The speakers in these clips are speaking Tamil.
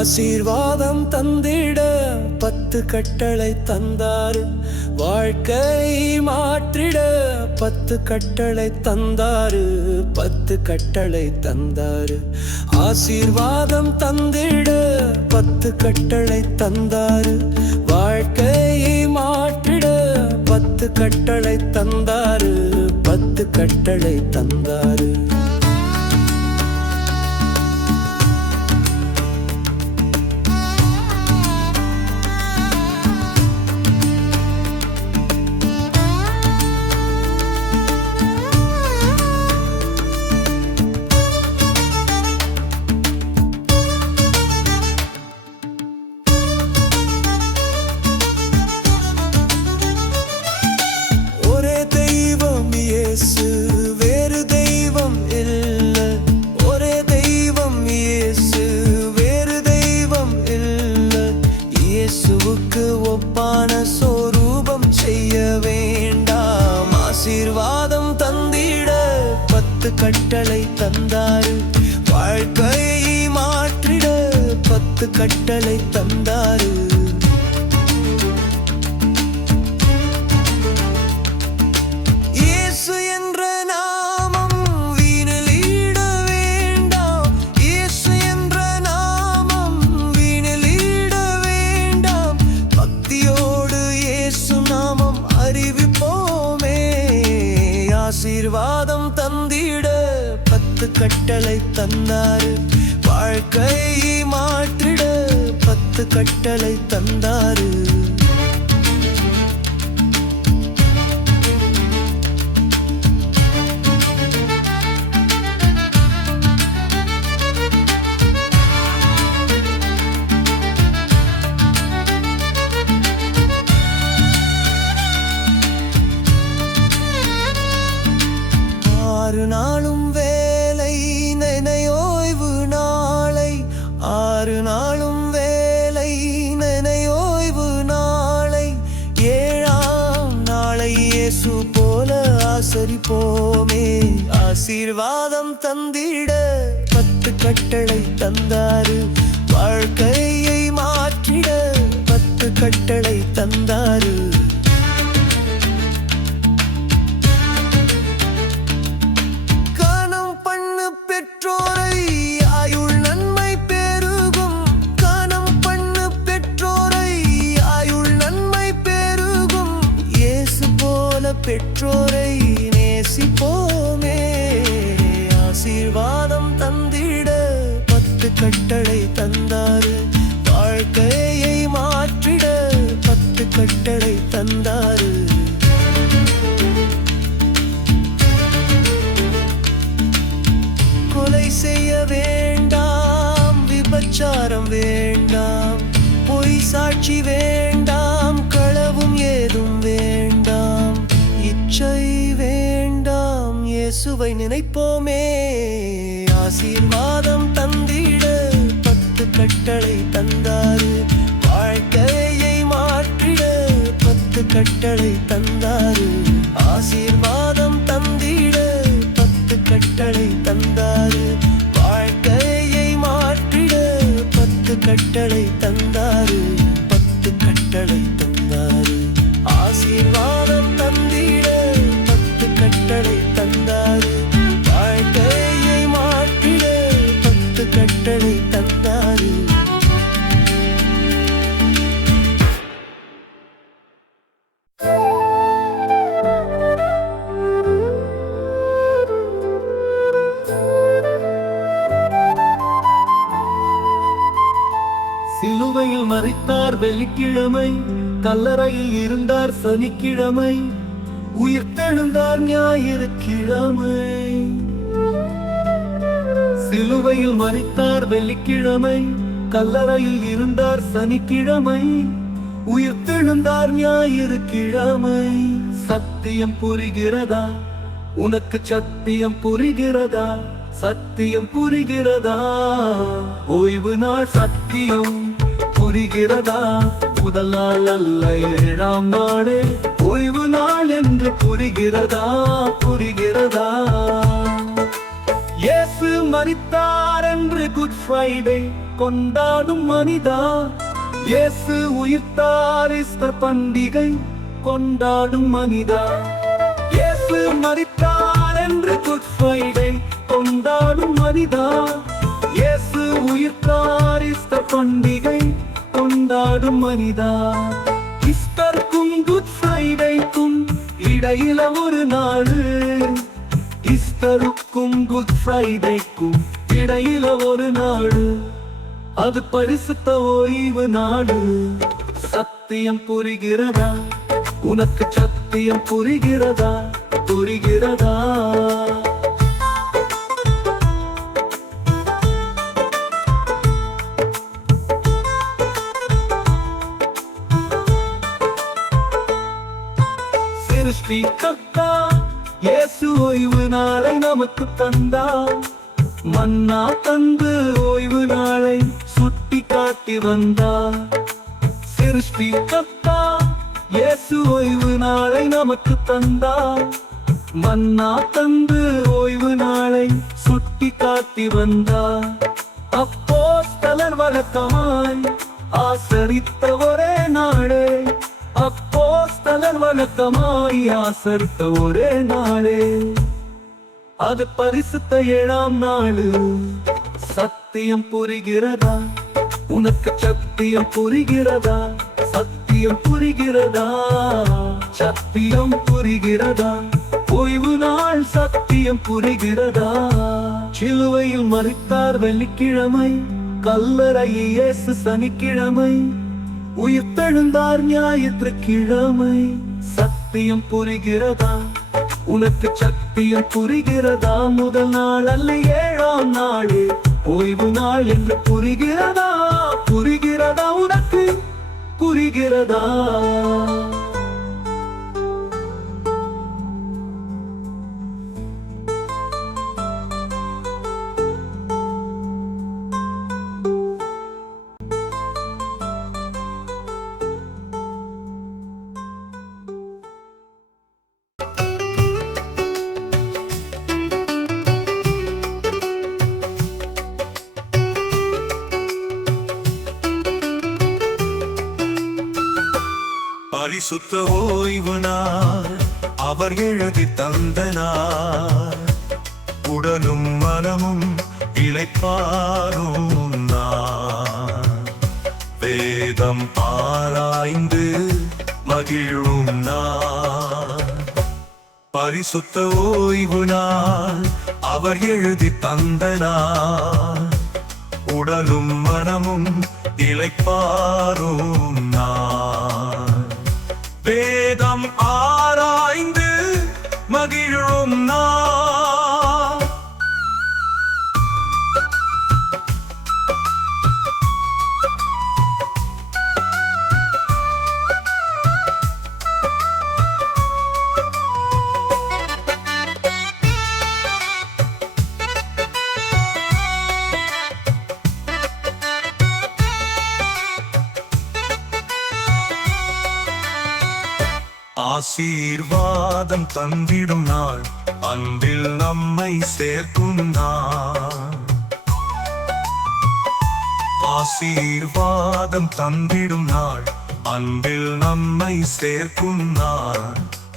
ஆசீர்வாதம் தந்திட 10 கட்டளை தந்தாரு. வாழ்க்கை மாற்றிட 10 கட்டளை தந்தாரு. 10 கட்டளை தந்தாரு. ஆசீர்வாதம் தந்திட 10 கட்டளை தந்தாரு. வாழ்க்கை மாற்றிட 10 கட்டளை தந்தாரு. 10 கட்டளை தந்தாரு. ஒப்பான சொரூபம் செய்ய வேண்டாம். ஆசீர்வாதம் தந்திட 10 கட்டளை தந்தாரு. வாழ்க்கையை மாற்றிட 10 கட்டளை தந்தாரு. இயேசு என்ற நாமம் வீணிலிட வேண்டாம். இயேசு என்ற நாமம் வீணிலிட வேண்டாம். பக்தியோடு இயேசு நாமம் அறிவிப்போமே. ஆசீர்வாதம் தந்திட 10 கட்டளை தந்தாரு. வாழ்க்கையை மாற்றிட 10 கட்டளை தந்தாரு. ஆறு நாளும் வேலை நினையோய்வு நாளை. 6 நாளும் வேலை நினையோய்வு நாளை. 7ஆம் நாளை இயேசு போல ஆசரிப்போமே. ஆசீர்வாதம் தந்திட 10 கட்டளை தந்தாரு. வாழ்க்கையை மாற்றிட 10 கட்டளை தந்தாரு. பெற்றோரை ஆயுள் நன்மை பெருகும். கனம் பண்ணு பெற்றோரை ஆயுள் நன்மை பெருகும். இயேசு போல பெற்றோரை நேசிப்போமே. ஆசீர்வாதம் தந்திட 10 கட்டளை தந்தாரு. வாழ்க்கையை மாற்றிட 10 கட்டளை தந்தாரு. கொலை செய்ய வேண்டாம். விபச்சாரம் வேண்டாம். பொய் சாட்சி வேண்டாம். களவும் ஏதும் வேண்டாம். இச்சை வேண்டாம். இயேசுவை நினைப்போமே. ஆசீர்வாதம் தந்திட 10 கட்டளை தந்தாரு. வாழ்க்கையை மாற்றிட 10 கட்டளை தந்தாரு. ஆசீர்வாதம் தந்திட 10 கட்டளை தந்தாரு. வாழ்க்கையை மாற்றிட 10 கட்டளை தந்தாரு. 10 கட்டளை தந்தாரு. ஆசீர்வாதம் தந்திட 10 கட்டளை தந்தாரு. வாழ்க்கையை மாற்றிட 10 கட்டளை தந்தாரு. சிலுவையில் மரித்தார் வெள்ளிக்கிழமை. கல்லறையில் இருந்தார் சனிக்கிழமை. உயிர்த்தெழுந்தார் ஞாயிற்றுக்கிழமை. சிலுவையில் மரித்தார் வெள்ளிக்கிழமை. கல்லறையில் இருந்தார் சனிக்கிழமை. உயிர்த்தெழுந்தார் ஞாயிற்றுக்கிழமை. சத்தியம் புரிகிறதா? உனக்கு சத்தியம் புரிகிறதா? சத்தியம் புரிகிறதா? ஓய்வு நாள் சத்தியம் புரிகிறதா? முதல் நாள் அல்ல 7ஆம் நாளே ஓய்வு நாள் என்று புரிகிறதா? புரிகிறதா? இயேசு மரித்தார் என்று குட் ஃப்ரைடே கொண்டாடும் மனிதா. இயேசு உயிர்த்தார் ஈஸ்டர் பண்டிகை கொண்டாடும் மனிதா. இயேசு மரித்தார் என்று குட் ஃப்ரைடே கொண்டாடும் மனிதா. இயேசு உயிர்த்தார் ஈஸ்டர் பண்டிகை கொண்டாடும் மனிதா. ஈஸ்டருக்கும் குட் ஃப்ரைடேக்கும் இடையில ஒரு நாள். ஈஸ்டருக்கும் குட் ஃப்ரைடேக்கும் இடையில ஒரு நாள். அது பரிசுத்த ஓய்வு நாடு. சத்தியம் புரிகிறதா? உனக்கு சத்தியம் புரிகிறதா? புரிகிறதா? சிருஷ்டிகர்த்தா இயேசு ஓய்வு நாளை நமக்கு தந்தார். மன்னா தந்து ஓய்வு நாளை சுட்டி காட்டி வந்தார். சிருஷ்டிகர்த்தா இயேசு ஓய்வு நாளை நமக்கு தந்தார். மன்னா தந்து ஓய்வு நாளை சுட்டி காட்டி வந்தார். அப்போஸ்தலர் வழக்கமாய் ஆசரித்த ஒரே நாளே. அப்போஸ்தலர் வழக்கமாய் ஆசரித்த ஒரே நாளே. அது பரிசுத்த 7ஆம் நாள். சத்தியம் புரிகிறதா? உனக்கு சத்தியம் புரிகிறதா? சத்தியம் புரிகிறதா? சத்தியம் புரிகிறதா? ஓய்வு நாள் சத்தியம் புரிகிறதா? சிலுவையில் மரித்தார் வெள்ளிக்கிழமை, கல்லறையில் இயேசு சனிக்கிழமை, உயிர்த்தெழுந்தார் ஞாயிற்றுக்கிழமை. சத்தியம் புரிகிறதா? உனக்கு சத்தியம் புரிகிறதா? முதல் நாள் அல்ல 7ஆம் நாளே ஓய்வு நாள் என்று புரிகிறதா? புரிகிறதா? உனக்கு புரிகிறதா? பரிசுத்த ஓய்வு நாள் அவர் எழுதி தந்த நாள். உடலும் மனமும் இளைப்பாறும் நாள். வேதம் ஆராய்ந்து மகிழும் நாள். பரிசுத்த ஓய்வு நாள் அவர் எழுதி தந்த நாள். உடலும் மனமும் இளைப்பாறும் நாள். வேதம் ஆராய்ந்து மகிழும் நாள். ஆசீர்வாதம் தந்திடும் நாள். அன்பில் நம்மை சேர்க்கும் நாள். ஆசீர்வாதம் தந்திடும் நாள். அன்பில் நம்மை சேர்க்கும் நாள்.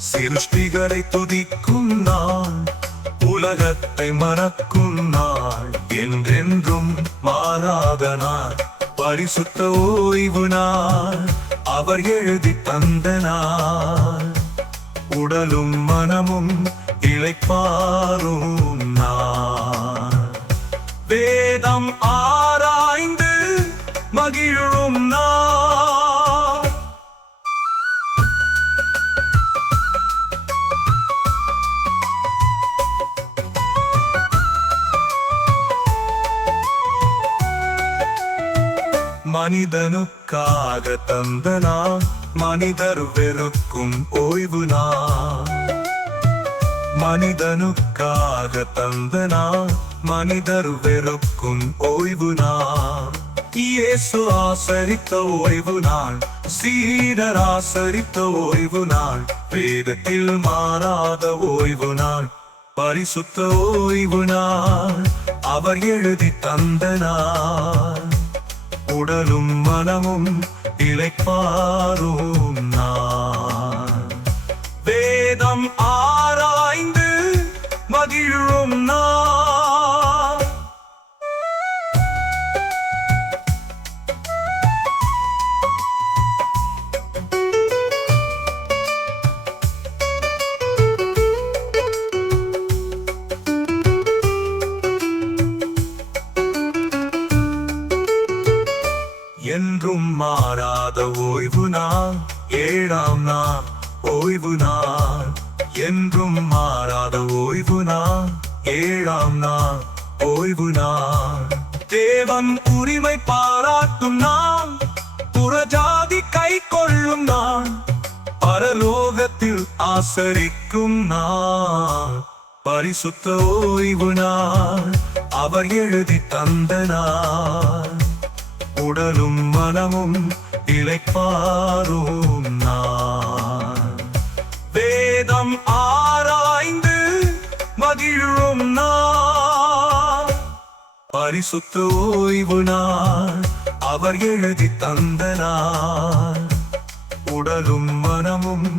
சிருஷ்டிகளை துதிக்கும் நாள். உலகத்தை மறக்கும் நாள். என்றென்றும் மாறாத நாள். பரிசுத்த ஓய்வு நாள் அவர் எழுதி தந்த நாள். உடலும் மனமும் இளைப்பாறும் நாள். வேதம் ஆராய்ந்து மகிழும் நாள். மனிதனுக்காக தந்த நாள். மனிதர் வெறுக்கும் ஓய்வு நாள். மனிதனுக்காக தந்த நாள். மனிதர் வெறுக்கும் ஓய்வு நாள். இயேசு ஆசரித்த ஓய்வு நாள். சீடர் ஆசரித்த ஓய்வு நாள். வேதத்தில் மாறாத ஓய்வு நாள். பரிசுத்த ஓய்வு நாள் அவர் எழுதி தந்த நாள். உடலும் மனமும் இளைப்பாரும் நான். வேதம் ஆராய்ந்து மகிழும் நான். என்றும் மாறாத ஓய்வு நாள், ஏழாம் நாள் ஓய்வு நாள். என்றும் மாறாத ஓய்வு நாள், ஏழாம் நாள் ஓய்வு நாள். தேவன் உரிமை பாராட்டும் நாள், புறஜாதி கை கொள்ளும் நாள், பரலோகத்தில் ஆசரிக்கும் நாள். பரிசுத்த ஓய்வு நாள், அவர் எழுதி தந்த நாள். உடலும் மனமும் இளைப்பாரும் நான். வேதம் ஆராய்ந்து மகிழும் நான். பரிசுத்த ஓய்வு நாள், அவர் எழுதி தந்த நாள். உடலும் மனமும்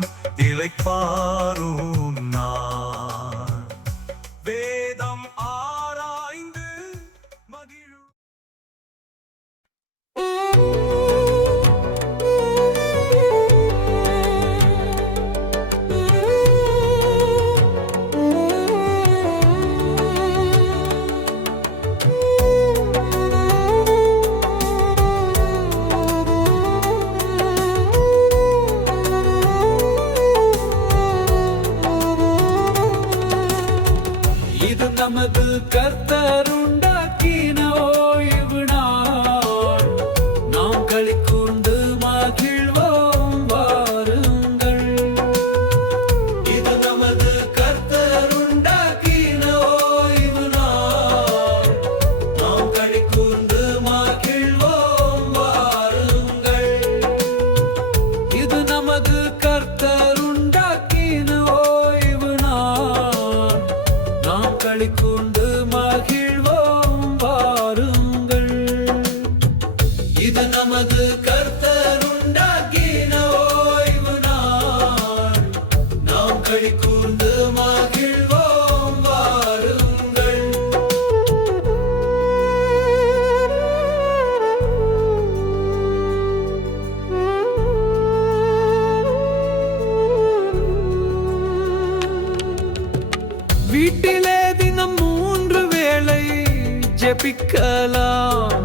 இளைப்பாரும் நான். வேதம் ஆராய்ந்து மகிழும். இது நமது கர்த்தருண்டாக்கின ஓய்வு நாள், நாம் களிக்கூர்ந்து மகிழ்வோம் வாருங்கள். இது நமது கர்த்தருண்டாக்கின ஓய்வு நாள், நாம் களிக்கூர்ந்து மகிழ்வோம் வாருங்கள். இது நமது கர்த்தருண்டாக்கின ஓய்வு நாள், நாம் களிக்கூர்ந்து மகிழ்வோம் வாருங்கள். இது நமது கர்த்தருண்டாக்கின ஓய்வு நாள், நாம் களிக்கூர்ந்து மகிழ்வோம் வாருங்கள். வீட்டிலே தினம் 3 வேளை ஜெபிக்கலாம்.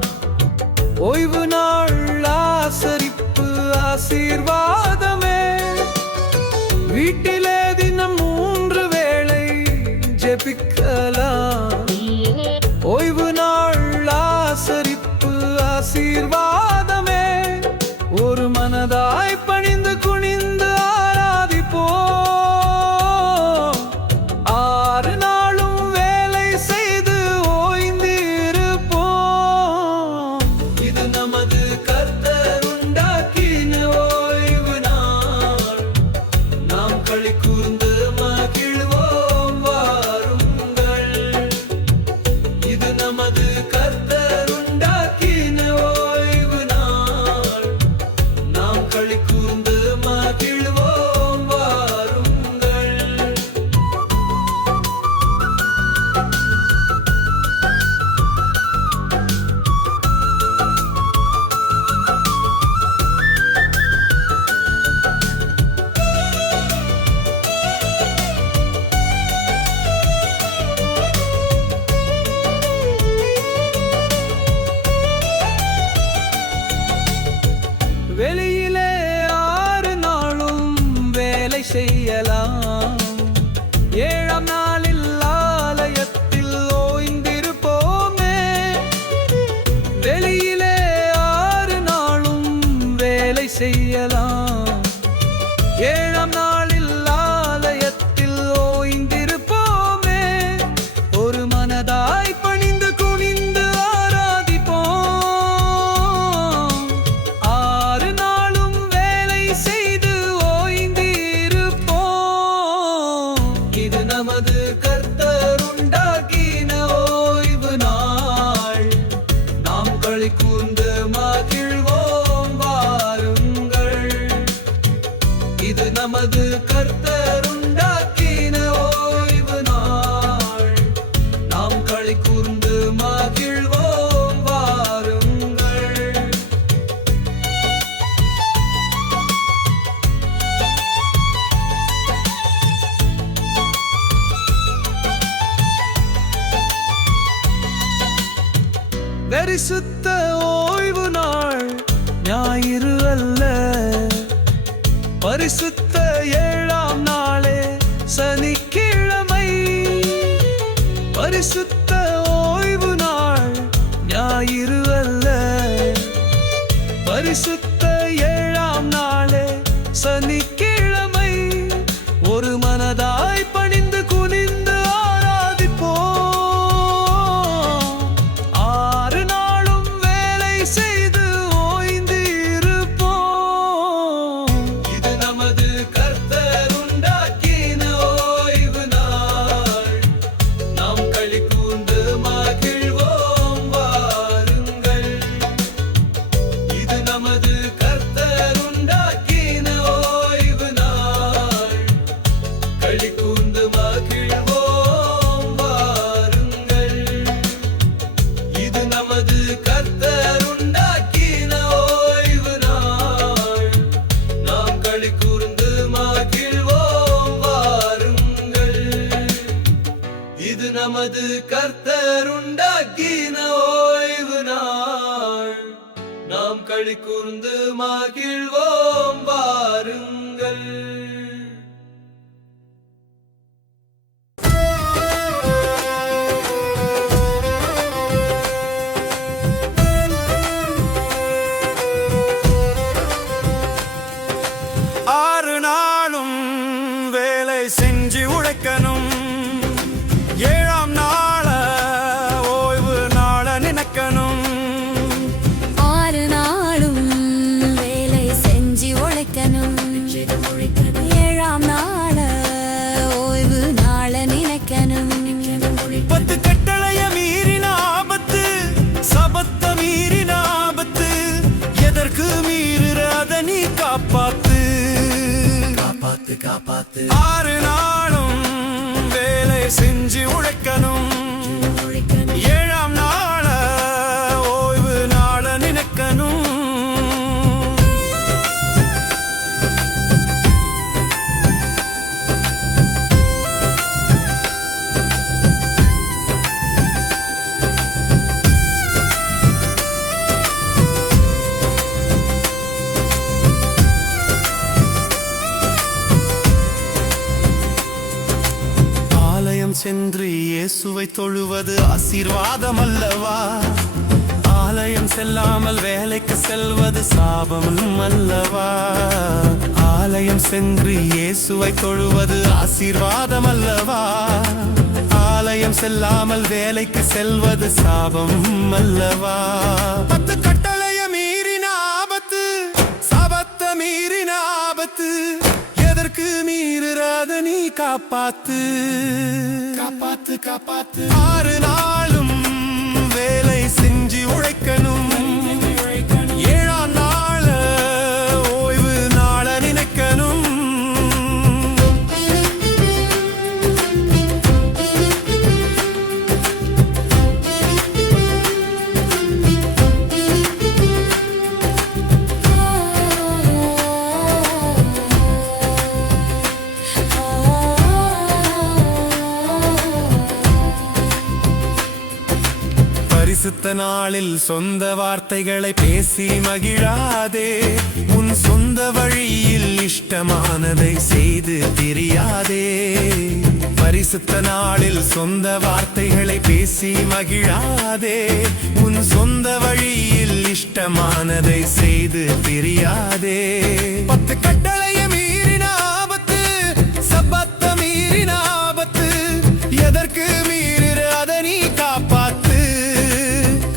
ஓய்வு நாள் ஆசரிப்பு ஆசீர்வாதமே. வீட்டிலே தினம் 3 வேளை ஜெபிக்கலாம். ஓய்வு நாள் ஆசரிப்பு ஆசீர்வாதமே. ஒரு மனதாய் பணிந்து குனிந்து ஆராதிப்போம். 6 நாளும் வேலை செய்து ஓய்ந்திருப்போம். இது நமது கர்த்தருண்டாக்கின ஓய்வு நாள், நாம் களிக்கூர்ந்து மகிழ்வோம் வாருங்கள். இது நமது கர்த்தருண்டாக்கின ஓய்வு நாள், நாம் களிக்கூர்ந்து மகிழ்வோம் வாருங்கள். வெளியிலே 6 நாளும் வேலை செய்யலாம். 7ஆம் நாளில் ஆலயத்தில் ஓய்ந்திருப்போமே. வெளியிலே 6 நாளும் வேலை செய்யலாம். 7ஆம் நாளில் ஆலயத்தில் ஓய்ந்திருப்போமே. ஒரு மனதாய் பணிந்து குனிந்து ஆராதிப்போம். 6 நாளும் வேலை செய்து ஓய்ந்திருப்போம். இது நமது கர்த்தருண்டாக்கின ஓய்வு நாள், நாம் களிக்கூர்ந்து மகிழ்வோம் நமது கர்த்தர் உண்டாக்கின ஓய்வு நாள். நாம் களி கூர்ந்து மகிழ்வோம் வாருங்கள். பரிசுத்த ஓய்வு நாள் ஞாயிறு அல்ல, பரிசுத்த ஏழாம் நாளே சனிக்கிழமை. பரிசுத்த ஓய்வு நாள் ஞாயிறு அல்ல, பரிசுத்த ஏழாம் நாளே சனிக்கிழமை. ஒரு மனதாய் பணிந்து குனிந்து ஆராதிப்போம். 6 நாளும் வேலை செய்து ஓய்ந்து இருப்போம். இது நமது கர்த்தர் உண்டாக்கின ஓய்வு நாள். நாம் களி கூர்ந்து மகிழ்வோம் வாருங்கள். இது நமது கர்த்தர் உண்டாக்கின ஓய்வு நாள். களி கூர்ந்து மகிழ்வோம் வாருங்கள். இது நமது கர்த்தர் உண்டாக்கின ஓய்வு நாள். நாம் களி கூர்ந்து மகிழ்வோம் வாருங்கள். இது நமது கர்த்தர் உண்டாக்கின ஓய்வு நாள். நாம் களி கூர்ந்து மகிழ்வோம் வாருங்கள். ஆறு நாளும் வேலை செஞ்சு உழைக்கணும். ஏழாம் நாள ஓய்வு நாள நினைக்கணும். 6 நாளும் வேலை செஞ்சு உழைக்கணும். 7ஆம் நாள ஓய்வு நாள நினைக்கணும். 10 கட்டளைய மீறின ஆபத்து, சபத்த மீறின ஆபத்து. எதற்கு மீறுற அத நீ காப்பாத்து, காப்பாத்து, காப்பாத்து. 6 நாளும் வேலை செஞ்சு உழைக்கணும். 7ஆம் நாள ஓய்வு நாள நினைக்கணும். ஆலயம் சென்று இயேசுவை தொழுவது ஆசீர்வாதம் அல்லவா? ஆலயம் செல்லாமல் வேலைக்கு செல்வது சாபம் அல்லவா? ஆலயம் சென்று இயேசுவை தொழுவது ஆசீர்வாதம் அல்லவா? ஆலயம் செல்லாமல் வேலைக்கு செல்வது சாபம் அல்லவா? 10 கட்டளைய மீறின ஆபத்து, சாபத்த மீறின ஆபத்து. எதற்கு மீறுறாத நீ காப்பாத்து, காப்பாத்து, காப்பாத்து. 6 நாளும் வேலை செஞ்சு உழைக்கணும். 7ஆம் நாள ஓய்வு நாள நினைக்கணும். பரிசுத்த நாளில் சொந்த வார்த்தைகளை பேசி மகிழாதே. உன் சொந்த வழியில் இஷ்டமானதை செய்து தெரியாதே. பரிசுத்த நாளில் சொந்த வார்த்தைகளை பேசி மகிழாதே. உன் சொந்த வழியில் இஷ்டமானதை செய்து தெரியாதே. 10 கட்டளைய மீறின ஆபத்து, சபத்த மீறின ஆபத்து. எதற்கு மீறுற அத நீ காப்பாத்து,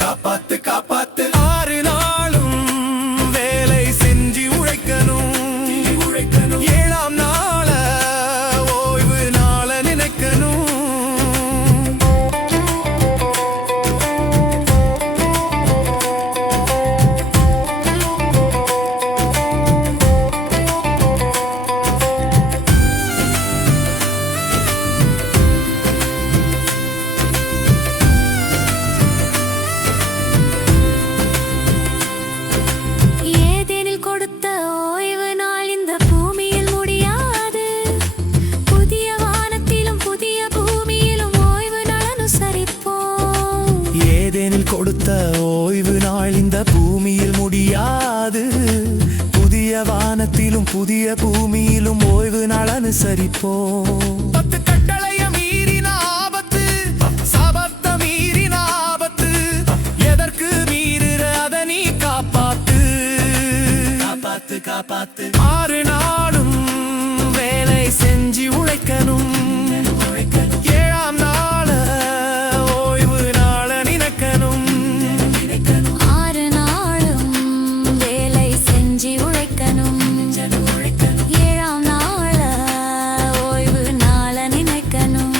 காப்பாத்து, காப்பாத்து. 6 நாளும் வேலை செஞ்சு உழைக்கணும். 7ஆம் நாள ஓய்வு நாள நினைக்கணும். மாறாது. புதிய வானத்திலும் புதிய பூமியிலும் ஓய்வு நாள் அனுசரிப்போம். 10 கட்டளைய மீறின ஆபத்து, சாபத்த மீறின ஆபத்து, எதற்கு மீறுற அத நீ காப்பாத்து, காப்பாத்து காப்பாத்து. 6 நாளும் வேலை செஞ்சு உழைக்கணும். 7ஆம் நாள ஓய்வு நாள நினைக்கணும். 6 நாளும் வேலை செஞ்சு உழைக்கணும். 7ஆம் நாள ஓய்வு நாள நினைக்கணும்.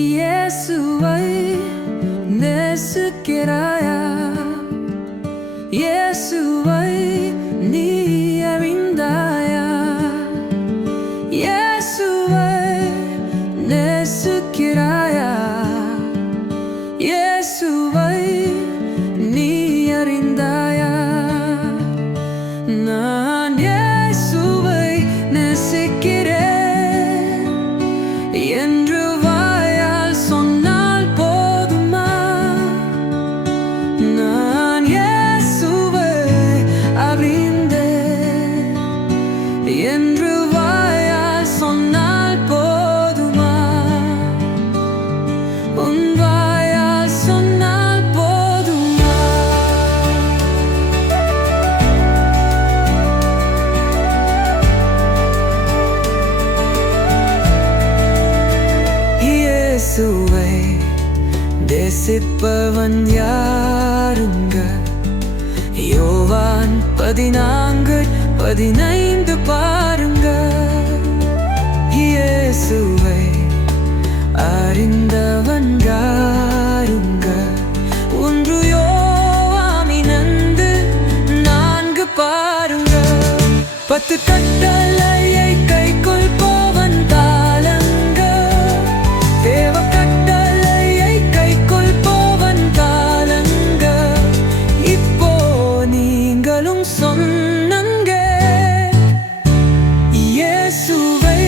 இயேசுவை நேசிக்கிறாயா? இயேசுவை நீ அறிந்தாயா? இயேசுவை நேசிக்கிறாயா? இயேசுவை நீ அறிந்தாயா? நான் இயேசுவை நேசிக்கிறேன் என்று வாயால் சொன்னால் போதுமா? நான் இயேசுவை அறிந்தேன் என்று வாயால் சொன்னால் போதுமா? உன் வாயால் சொன்னால் போதுமா? இயேசுவை நேசிப்பவன் யாருங்க? யோவான் 14:15 பாருங்க. இயேசுவை அறிந்தவன் யாருங்க? 1 யோவான் 4 பாருங்க. 10 கட்டளையை கைக்கொள் போவன் தாளங்க. தேவ கட்டளையை கைக்கொள் போவன் தாளங்க. இப்போ நீங்களும் சொன்னங்க. இயேசுவை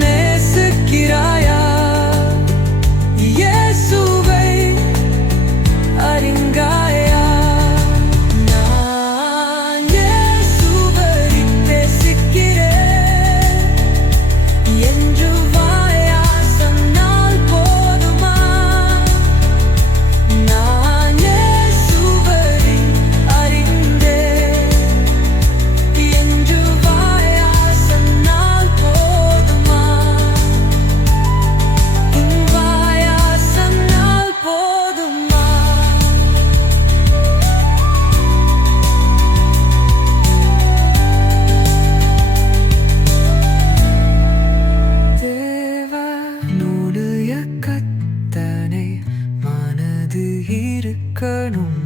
நேசிக்கிறாயா? இயேசுவை அறிந்தாயா? நான் இயேசுவை நேசிக்கிறேன் என்று வாயால் சொன்னால் போதுமா? நான் இயேசுவை அறிந்தேன் என்று வாயால் சொன்னால் போதுமா? உன் வாயால் சொன்னால் போதுமா? தேவனுடைய கத்தனை மனது இருக்கணும்.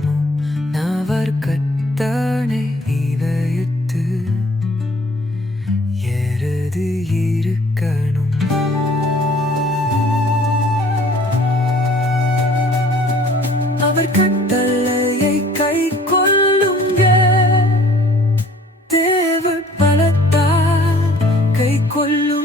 அவர் கத்தனை இதயத்து எருது இருக்கணும். அவர் கட்டளையை கை கொள்ளுங்க. தேவ பலத்தா கை கொள்ளுங்க.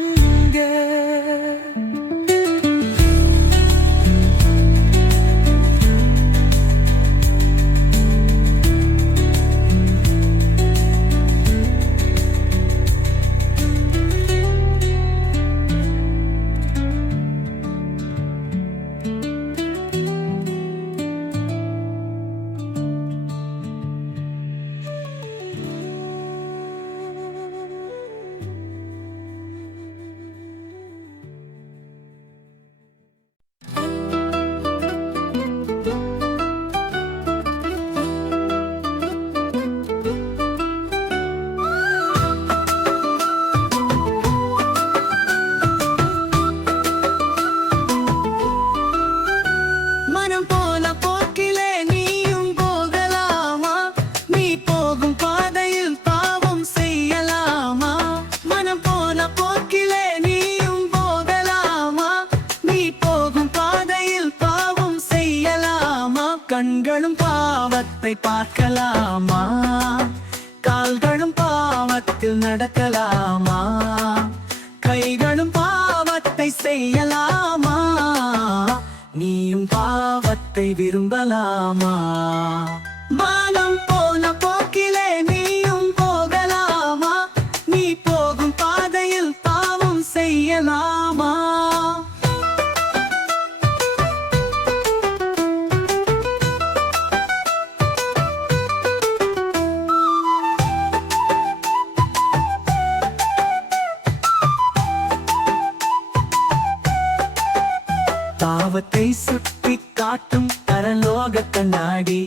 பாவத்தை பார்க்கலாமா? கால்களும் பாவத்தில் நடக்கலாமா? கைகளும் பாவத்தை செய்யலாமா? நீயும் பாவத்தை விரும்பலாமா? மானம் போன போக்கிலே நீயும் போகலாமா? நீ போகும் பாதையில் பாவம் செய்யலாமா? பாவத்தை சுட்டி காட்டும் பரலோக கண்ணாடி,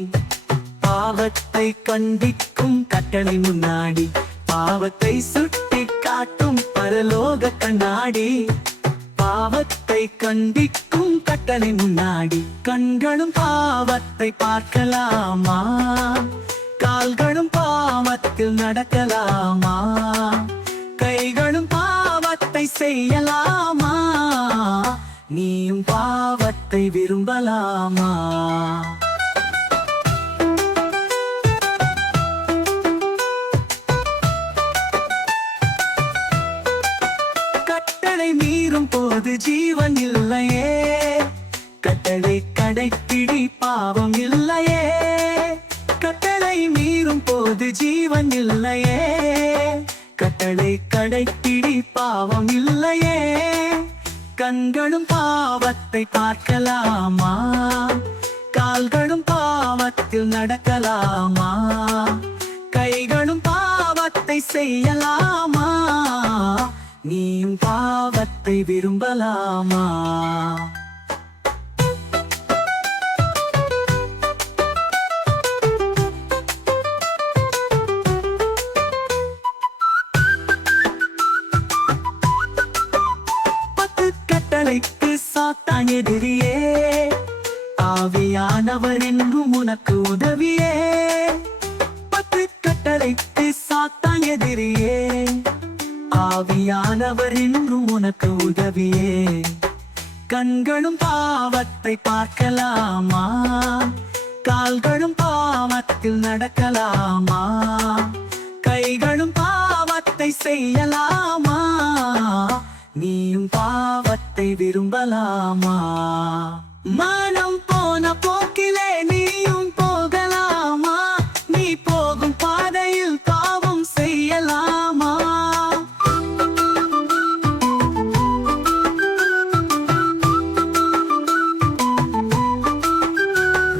பாவத்தை கண்டிக்கும் கட்டளை முன்னாடி. பாவத்தை சுட்டி காட்டும் பரலோக கண்ணாடி, பாவத்தை கண்டிக்கும் கட்டளை முன்னாடி. கண்களும் பாவத்தை பார்க்கலாமா? கால்களும் பாவத்தில் நடக்கலாமா? கைகளும் பாவத்தை செய்யலாமா? நீயும் பாவத்தை விரும்பலாமா? கட்டளை மீறும் போது ஜீவன் இல்லையே, கட்டளை கடைப்பிடி பாவம் இல்லையே. கட்டளை மீறும் போது ஜீவன் இல்லையே, கட்டளை கடைப்பிடி பாவம் இல்லையே. கண்களும் பாவத்தை பார்க்கலாமா? கால்களும் பாவத்தில் நடக்கலாமா? கைகளும் பாவத்தை செய்யலாமா? நீயும் பாவத்தை விரும்பலாமா? கட்டளைக்கு சாத்தான் எதிரியே, ஆவியானவர் என்றும் உனக்கு உதவியே. 10 கட்டளைக்கு சாத்தான் எதிரியே, ஆவியானவர் என்றும் உனக்கு உதவியே. கண்களும் பாவத்தை பார்க்கலாமா? கால்களும் பாவத்தில் நடக்கலாமா? கைகளும் பாவத்தை செய்யலாமா? நீயும் பாவத்தை விரும்பலாமா? மனம் போன போக்கிலே நீயும் போகலாமா? நீ போகும் பாதையில் பாவம் செய்யலாமா?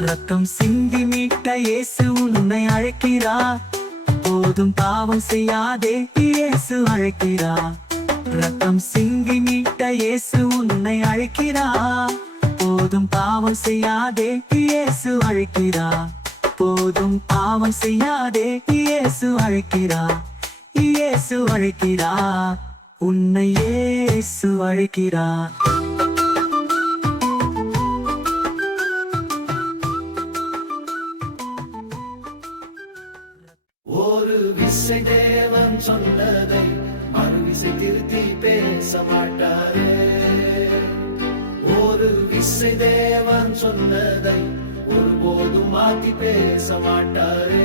ரத்தம் சிந்தி மீட்ட இயேசு உன்னை அழைக்கிறார். போதும் பாவம் செய்யாதே, இயேசு அழைக்கிறார். ரத்தம் சிந்தி மீட்ட இயேசு உன்னை அழைக்கிறார். போதும் பாவம் செய்யாதே, இயேசு அழைக்கிறார். போதும் பாவம் செய்யாதே, இயேசு அழைக்கிறார். இயேசு அழைக்கிறார், உன்னை இயேசு அழைக்கிறார். ஒரு விசை தேவன் சொன்னதை மறுவிசை திருத்தி பேச மாட்டாரே. ஒரு விசை தேவன் சொன்னதை ஒருபோதும் மாத்தி பேச மாட்டாரே.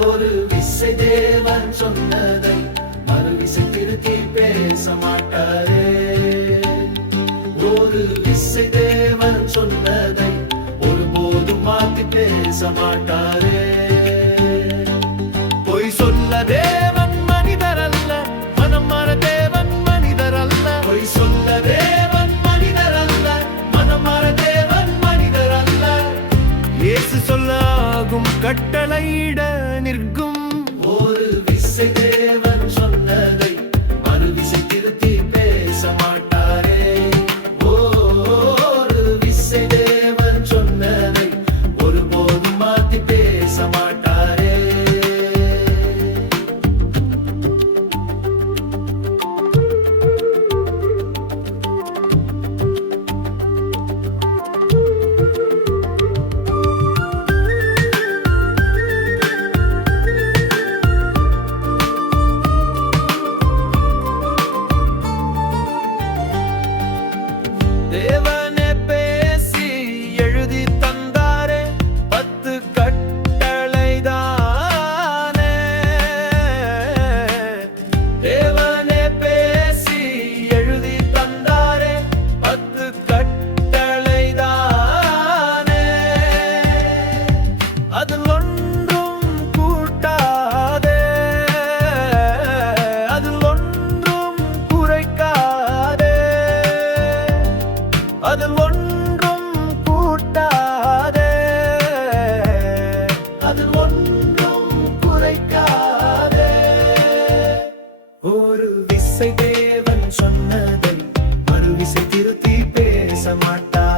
ஒரு விசை தேவன் சொன்னதை மறுவிசை திருத்தி பேச மாட்டாரே. ஒரு விசை தேவன் சொன்னதை ஒருபோதும் மாத்தி பேச மாட்டாரே. பொய் சொல்ல தேவன் மனிதர் அல்ல, மனம் மாற தேவன் மனிதர் அல்ல. பொய் சொல்ல தேவன் மனிதர் அல்ல, மனம் மாற தேவன் மனிதர் அல்ல. இயேசு சொல்லாகும் கட்டளையிட நிற்கும். ஒரு விசை தேவன் சொன்னதை மறுவிசை திருத்தி பேச மாட்டாரே. ஒரு விசை தேவன் சொன்னதை ஒருபோதும் மாத்தி பேச மாட்டாரே.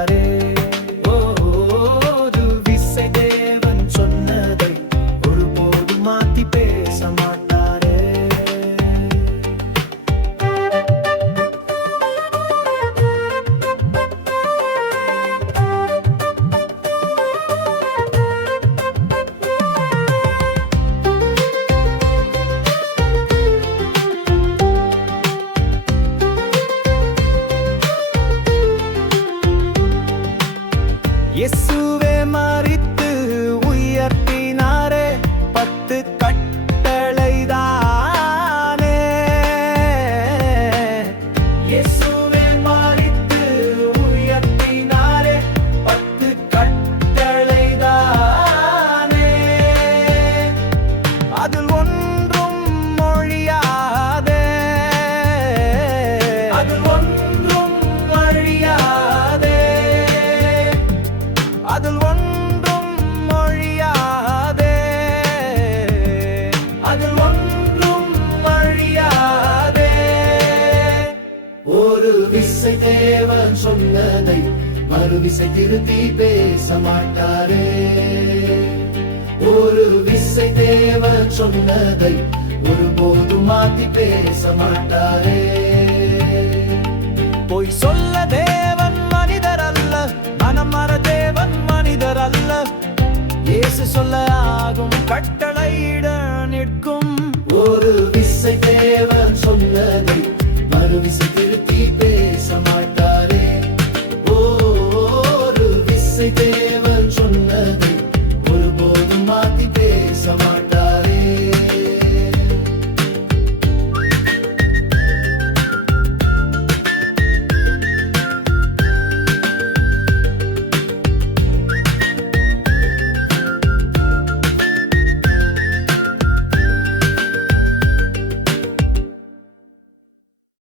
மாட்டாரே. ஒரு விசை தேவன் சொன்னதை ஒருபோதும் மாத்தி பேச மாட்டாரே. இயேசுவே மரித்து உயர்த்தினாரே 10 கட்டளைதானே. இயேசுவே மரித்து உயர்த்தினாரே 10 கட்டளைதானே. அதில் ஒன்றும் மொழியாதே, அதில் ஒன்றும் அழியாதே, அதில் ஒன்றும் மொழியாதே, அதில் ஒன்றும் அழியாதே. ஒரு விசை தேவன் சொன்னதை மறுவிசை திருத்தி பேச மாட்டாரே. ஒரு விசை தேவன் சொன்னதை ஒருபோதும் மாத்தி பேச மாட்டாரே. பொய் சொல்ல